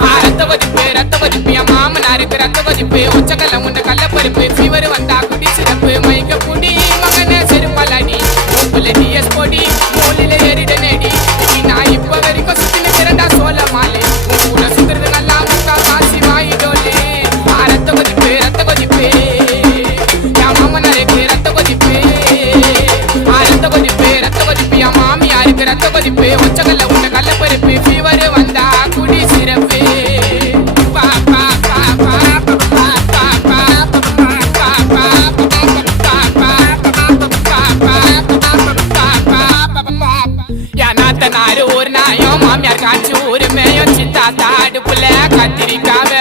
ரத்த கொதிப்பு ரத்த கொதிப்பு என் மாமனாருக்கு ரத்த கொதிப்பு ஒச்சக்கல்ல உண்ட கள்ளப்பருப்பு ஃபீவர் வந்தா குடி சிறப்பு மயக்க குடி மகனே செருப்பலாடி உப்புல டிஎஸ் பொடி மூலில ஏறிட நேடி நான் இப்ப வரைக்கும் சுத்தின திறந்தா சோழ மாலை கூட சுத்துறது நல்லா முக்கா காசி வாயிடோலே ரத்த கொதிப்பு ரத்த கொதிப்பு என் மாமனாருக்கு ரத்த கொதிப்பு ரத்த கொதிப்பு ரத்த கொதிப்பு என் மாமியாருக்கு ரத்த கொதிப்பு ஒச்சக்கல்ல உண்ட கள்ளப்பருப்பு ஃபீவர் வந்தா குடி சிறப்பு ஒரு நாயம் மாமியார் காய்ச்சி ஒரு மேயம் சித்தா தாடு புள்ள கத்திரிக்காய்